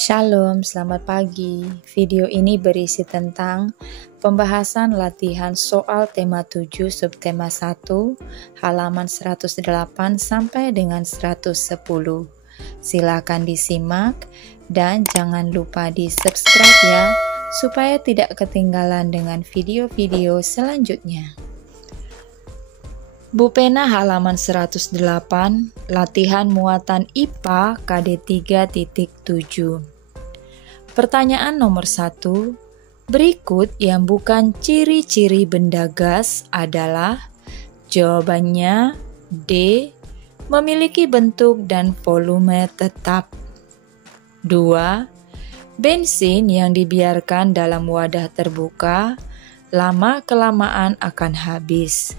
Shalom, selamat pagi. Video ini berisi tentang pembahasan latihan soal tema 7 subtema 1 halaman 108 sampai dengan 110. Silakan disimak dan jangan lupa di subscribe ya, supaya tidak ketinggalan dengan video-video selanjutnya. Bupena halaman 108, latihan muatan IPA KD 3.7. Pertanyaan nomor 1. Berikut yang bukan ciri-ciri benda gas adalah? Jawabannya D. Memiliki bentuk dan volume tetap. 2. Bensin yang dibiarkan dalam wadah terbuka lama-kelamaan akan habis.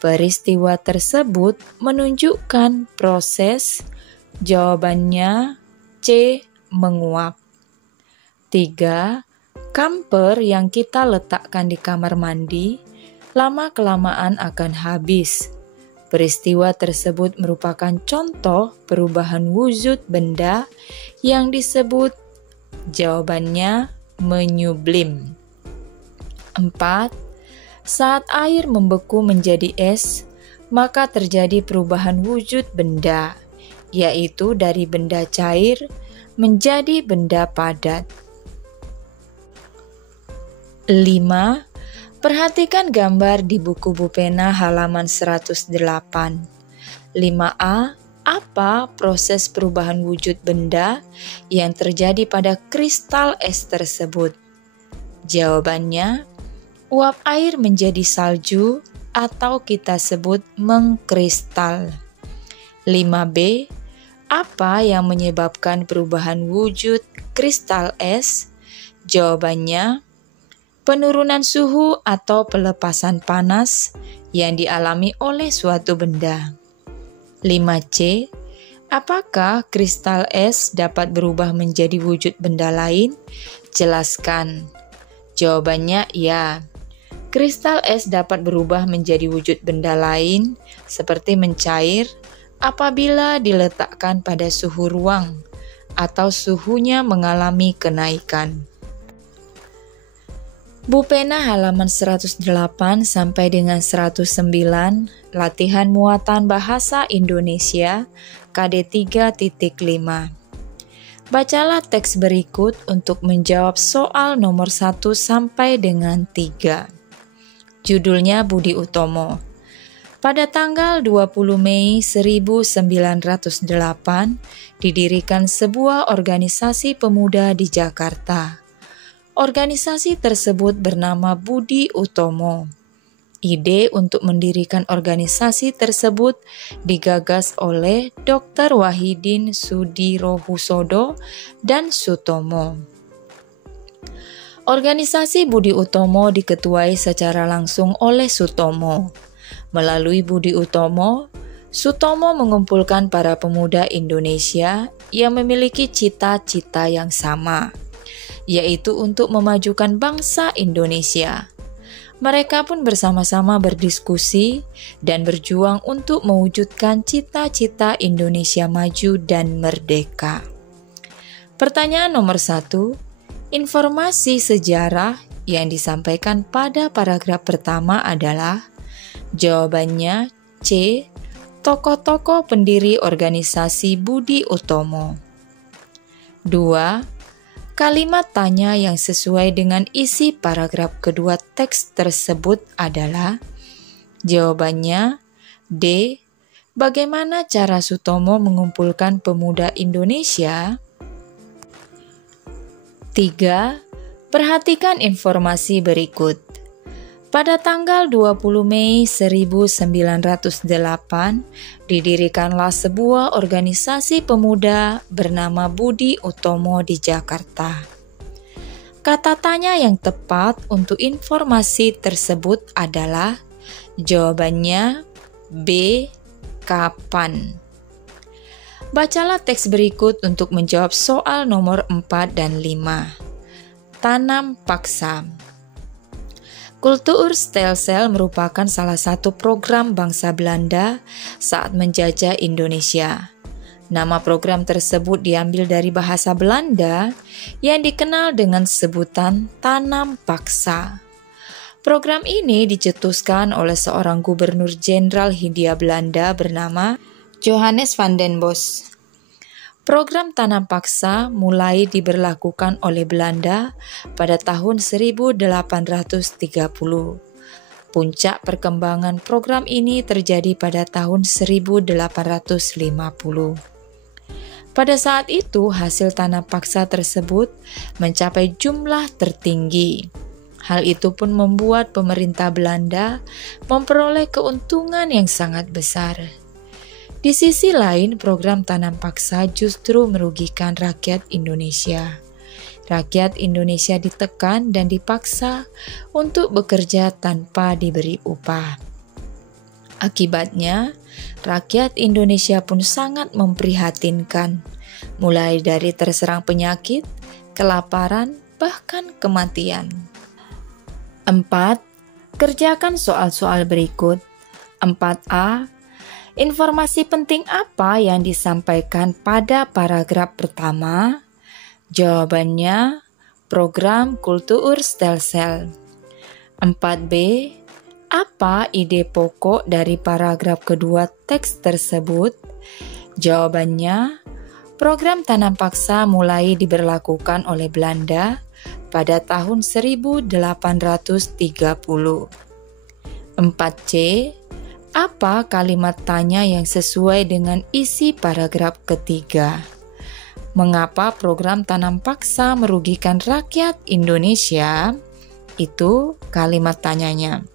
Peristiwa tersebut menunjukkan proses. Jawabannya C. Menguap. 3. Kamper yang kita letakkan di kamar mandi lama-kelamaan akan habis. Peristiwa tersebut merupakan contoh perubahan wujud benda yang disebut. Jawabannya menyublim. 4. Saat air membeku menjadi es, maka terjadi perubahan wujud benda, yaitu dari benda cair menjadi benda padat. 5. Perhatikan gambar di buku Bupena halaman 108. 5A. Apa proses perubahan wujud benda yang terjadi pada kristal es tersebut? Jawabannya, uap air menjadi salju atau kita sebut mengkristal. 5B. Apa yang menyebabkan perubahan wujud kristal es? Jawabannya, penurunan suhu atau pelepasan panas yang dialami oleh suatu benda. 5C. Apakah kristal es dapat berubah menjadi wujud benda lain? Jelaskan. Jawabannya ya. Kristal es dapat berubah menjadi wujud benda lain seperti mencair apabila diletakkan pada suhu ruang atau suhunya mengalami kenaikan. Bupena halaman 108 sampai dengan 109, latihan muatan bahasa Indonesia KD 3.5. Bacalah teks berikut untuk menjawab soal nomor 1 sampai dengan 3. Judulnya Budi Utomo. Pada tanggal 20 Mei 1908, didirikan sebuah organisasi pemuda di Jakarta. Organisasi tersebut bernama Budi Utomo. Ide untuk mendirikan organisasi tersebut digagas oleh Dr. Wahidin Sudirohusodo dan Sutomo. Organisasi Budi Utomo diketuai secara langsung oleh Sutomo. Melalui Budi Utomo, Sutomo mengumpulkan para pemuda Indonesia yang memiliki cita-cita yang sama, yaitu untuk memajukan bangsa Indonesia. Mereka pun bersama-sama berdiskusi dan berjuang untuk mewujudkan cita-cita Indonesia maju dan merdeka. Pertanyaan nomor 1. Informasi sejarah yang disampaikan pada paragraf pertama adalah? Jawabannya C. Tokoh-tokoh pendiri organisasi Budi Utomo. 2. Kalimat tanya yang sesuai dengan isi paragraf kedua teks tersebut adalah? Jawabannya D. Bagaimana cara Sutomo mengumpulkan pemuda Indonesia? 3. Perhatikan informasi berikut. Pada tanggal 20 Mei 1908, didirikanlah sebuah organisasi pemuda bernama Budi Utomo di Jakarta. Kata tanya yang tepat untuk informasi tersebut adalah? Jawabannya B. Kapan? Bacalah teks berikut untuk menjawab soal nomor 4 dan 5. Tanam paksa. Kultur stelsel merupakan salah satu program bangsa Belanda saat menjajah Indonesia. Nama program tersebut diambil dari bahasa Belanda yang dikenal dengan sebutan tanam paksa. Program ini dicetuskan oleh seorang gubernur jenderal Hindia Belanda bernama Johannes van den Bos. Program tanam paksa mulai diberlakukan oleh Belanda pada tahun 1830. Puncak perkembangan program ini terjadi pada tahun 1850. Pada saat itu, hasil tanam paksa tersebut mencapai jumlah tertinggi. Hal itu pun membuat pemerintah Belanda memperoleh keuntungan yang sangat besar. Di sisi lain, program tanam paksa justru merugikan rakyat Indonesia. Rakyat Indonesia ditekan dan dipaksa untuk bekerja tanpa diberi upah. Akibatnya, rakyat Indonesia pun sangat memprihatinkan, mulai dari terserang penyakit, kelaparan, bahkan kematian. 4. Kerjakan soal-soal berikut. 4A. Informasi penting apa yang disampaikan pada paragraf pertama? Jawabannya, program Kulturstelsel. 4B. Apa ide pokok dari paragraf kedua teks tersebut? Jawabannya, program tanam paksa mulai diberlakukan oleh Belanda pada tahun 1830. 4C. Apa kalimat tanya yang sesuai dengan isi paragraf ketiga? Mengapa program tanam paksa merugikan rakyat Indonesia? Itu kalimat tanyanya.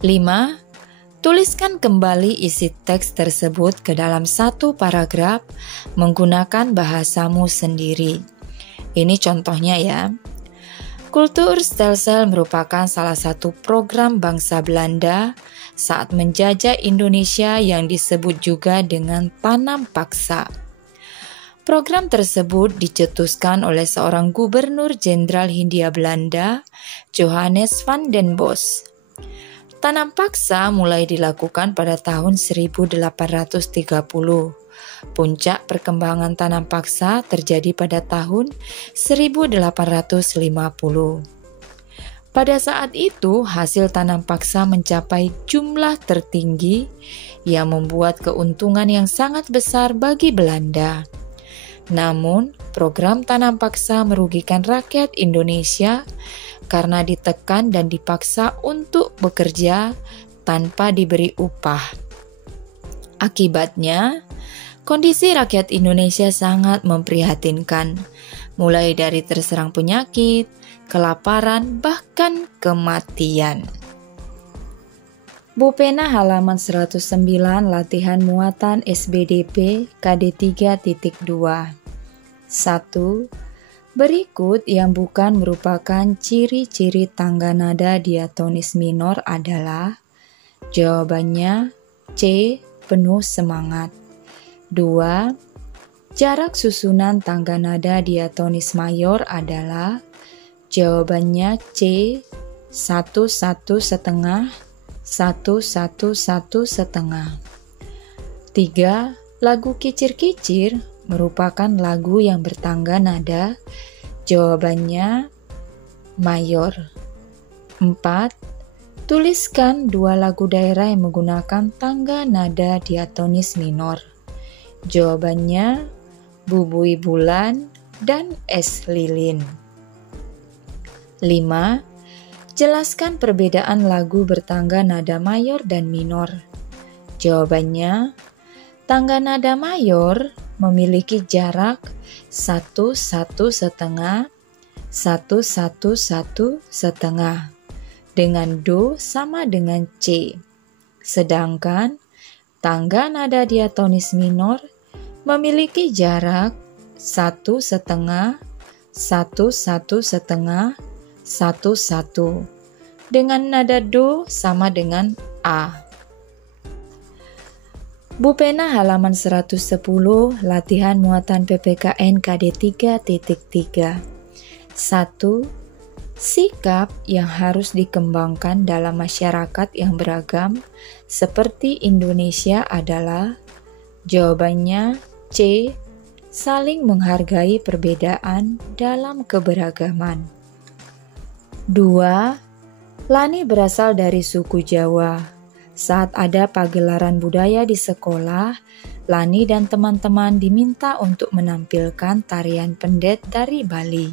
5. Tuliskan kembali isi teks tersebut ke dalam satu paragraf menggunakan bahasamu sendiri. Ini contohnya ya. Kulturstelsel merupakan salah satu program bangsa Belanda saat menjajah Indonesia yang disebut juga dengan tanam paksa. Program tersebut dicetuskan oleh seorang gubernur jenderal Hindia Belanda, Johannes van den Bos. Tanam paksa mulai dilakukan pada tahun 1830. Puncak perkembangan tanam paksa terjadi pada tahun 1850. Pada saat itu, hasil tanam paksa mencapai jumlah tertinggi yang membuat keuntungan yang sangat besar bagi Belanda. Namun, program tanam paksa merugikan rakyat Indonesia karena ditekan dan dipaksa untuk bekerja tanpa diberi upah. Akibatnya, kondisi rakyat Indonesia sangat memprihatinkan, mulai dari terserang penyakit, kelaparan, bahkan kematian. Bu Pena halaman 109 latihan muatan SBDP KD 3.2. 1. Berikut yang bukan merupakan ciri-ciri tangga nada diatonis minor adalah: jawabannya C. Penuh semangat. 2. Jarak susunan tangga nada diatonis mayor adalah: jawabannya C. 1 1 setengah 1 1 1 setengah. 3. Lagu kicir-kicir merupakan lagu yang bertangga nada. Jawabannya mayor. 4. Tuliskan dua lagu daerah yang menggunakan tangga nada diatonis minor. Jawabannya Bubui Bulan dan Es Lilin. 5. Jelaskan perbedaan lagu bertangga nada mayor dan minor. Jawabannya, tangga nada mayor memiliki jarak 1 1 setengah 1 1 1 setengah dengan Do sama dengan C. Sedangkan tangga nada diatonis minor memiliki jarak 1 setengah 1 1 setengah 1 1 dengan nada Do sama dengan A. Bu Pena halaman 110 latihan muatan PPKN KD 3.3. 1. Sikap yang harus dikembangkan dalam masyarakat yang beragam seperti Indonesia adalah: Jawabannya C. Saling menghargai perbedaan dalam keberagaman. 2. Lani berasal dari suku Jawa. Saat ada pagelaran budaya di sekolah, Lani dan teman-teman diminta untuk menampilkan tarian pendet dari Bali.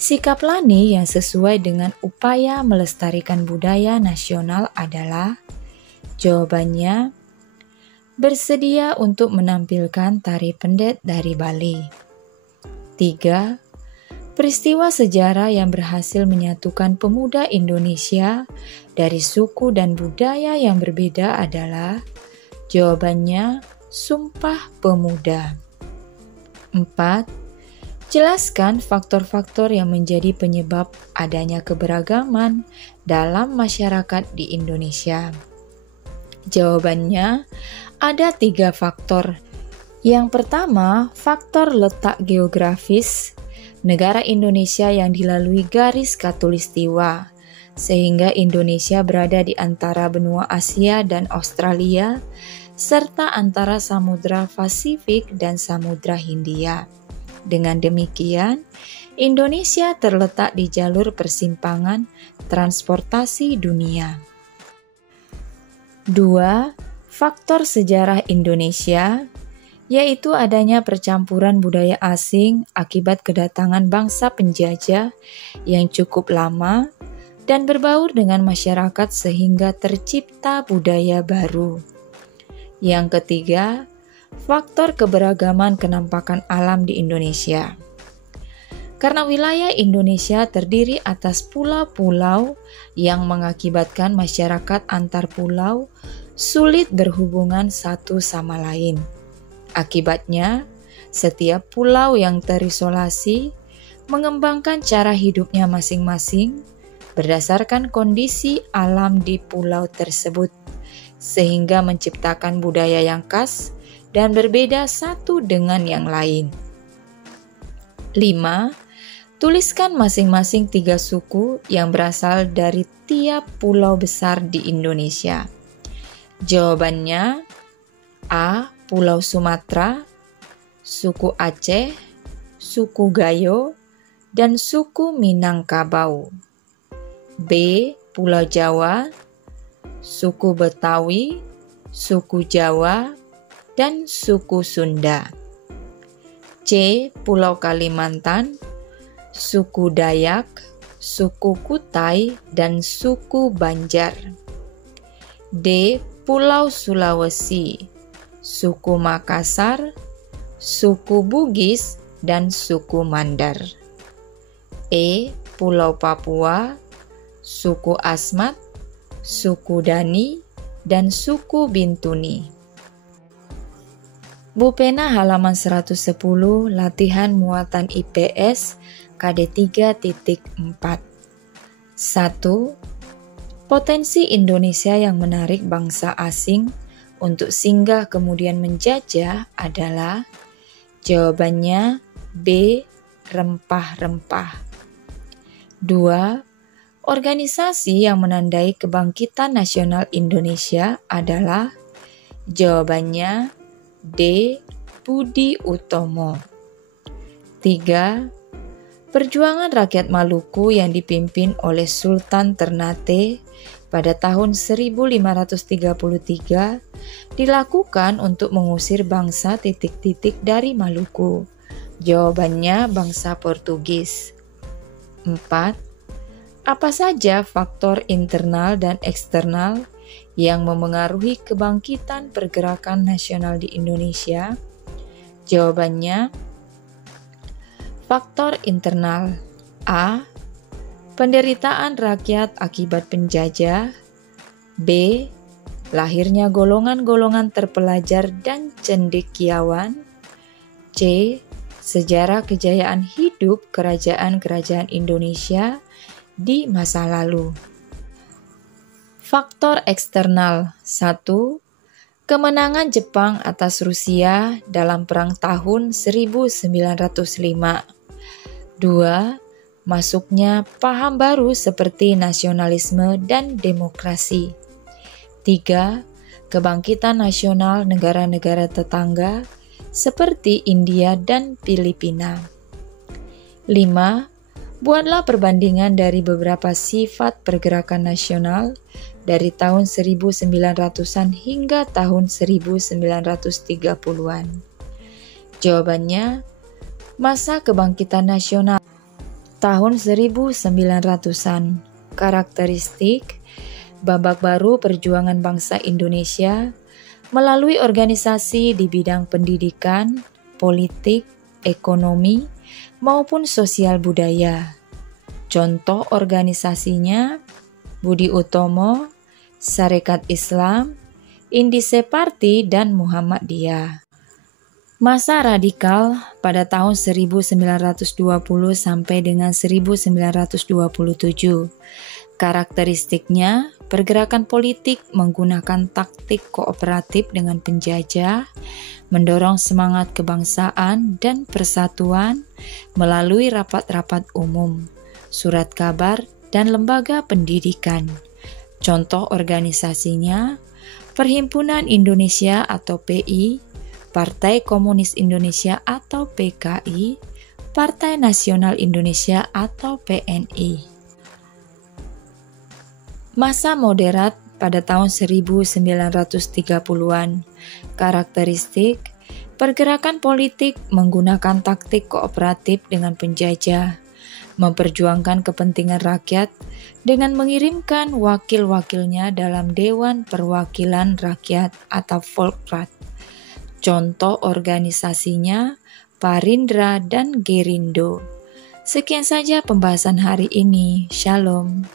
Sikap Lani yang sesuai dengan upaya melestarikan budaya nasional adalah, jawabannya, bersedia untuk menampilkan tari pendet dari Bali. 3. Peristiwa sejarah yang berhasil menyatukan pemuda Indonesia dari suku dan budaya yang berbeda adalah, jawabannya, Sumpah Pemuda. 4. Jelaskan faktor-faktor yang menjadi penyebab adanya keberagaman dalam masyarakat di Indonesia. Jawabannya, ada 3 faktor. Yang pertama, faktor letak geografis. Negara Indonesia yang dilalui garis khatulistiwa, sehingga Indonesia berada di antara benua Asia dan Australia, serta antara Samudra Pasifik dan Samudra Hindia. Dengan demikian, Indonesia terletak di jalur persimpangan transportasi dunia. 2. Faktor sejarah Indonesia, yaitu adanya percampuran budaya asing akibat kedatangan bangsa penjajah yang cukup lama dan berbaur dengan masyarakat sehingga tercipta budaya baru. Yang ketiga, faktor keberagaman kenampakan alam di Indonesia. Karena wilayah Indonesia terdiri atas pulau-pulau yang mengakibatkan masyarakat antar pulau sulit berhubungan satu sama lain. Akibatnya, setiap pulau yang terisolasi mengembangkan cara hidupnya masing-masing berdasarkan kondisi alam di pulau tersebut, sehingga menciptakan budaya yang khas dan berbeda satu dengan yang lain. 5. Tuliskan masing-masing 3 suku yang berasal dari tiap pulau besar di Indonesia. Jawabannya, A. Pulau Sumatera, suku Aceh, suku Gayo, dan suku Minangkabau. B. Pulau Jawa, suku Betawi, suku Jawa, dan suku Sunda. C. Pulau Kalimantan, suku Dayak, suku Kutai, dan suku Banjar. D. Pulau Sulawesi, suku Makassar, suku Bugis, dan suku Mandar. E. Pulau Papua, suku Asmat, suku Dani, dan suku Bintuni. Bu Pena halaman 110, latihan muatan IPS KD 3.4. 1. Potensi Indonesia yang menarik bangsa asing untuk singgah kemudian menjajah adalah, jawabannya B. Rempah-rempah. 2. Organisasi yang menandai kebangkitan nasional Indonesia adalah, jawabannya D. Budi Utomo. 3. Perjuangan rakyat Maluku yang dipimpin oleh Sultan Ternate pada tahun 1533 dilakukan untuk mengusir bangsa titik-titik dari Maluku. Jawabannya bangsa Portugis. 4. Apa saja faktor internal dan eksternal yang memengaruhi kebangkitan pergerakan nasional di Indonesia? Jawabannya, faktor internal. A. Penderitaan rakyat akibat penjajah. B. Lahirnya golongan-golongan terpelajar dan cendekiawan. C. Sejarah kejayaan hidup kerajaan-kerajaan Indonesia di masa lalu. Faktor eksternal. 1. Kemenangan Jepang atas Rusia dalam Perang tahun 1905. 2. Masuknya paham baru seperti nasionalisme dan demokrasi. 3. kebangkitan nasional negara-negara tetangga seperti India dan Filipina. 5. Buatlah perbandingan dari beberapa sifat pergerakan nasional dari tahun 1900-an hingga tahun 1930-an. Jawabannya, masa kebangkitan nasional tahun 1900-an. Karakteristik, babak baru perjuangan bangsa Indonesia melalui organisasi di bidang pendidikan, politik, ekonomi, maupun sosial budaya. Contoh organisasinya, Budi Utomo, Sarekat Islam, Indise Parti, dan Muhammadiyah. Masa radikal pada tahun 1920 sampai dengan 1927. Karakteristiknya, pergerakan politik menggunakan taktik kooperatif dengan penjajah, mendorong semangat kebangsaan dan persatuan melalui rapat-rapat umum, surat kabar, dan lembaga pendidikan. Contoh organisasinya, Perhimpunan Indonesia atau PI, Partai Komunis Indonesia atau PKI, Partai Nasional Indonesia atau PNI. Masa moderat pada tahun 1930-an. Karakteristik, pergerakan politik menggunakan taktik kooperatif dengan penjajah, memperjuangkan kepentingan rakyat dengan mengirimkan wakil-wakilnya dalam Dewan Perwakilan Rakyat atau Volkrat. Contoh organisasinya Parindra dan Gerindo. Sekian saja pembahasan hari ini. Shalom.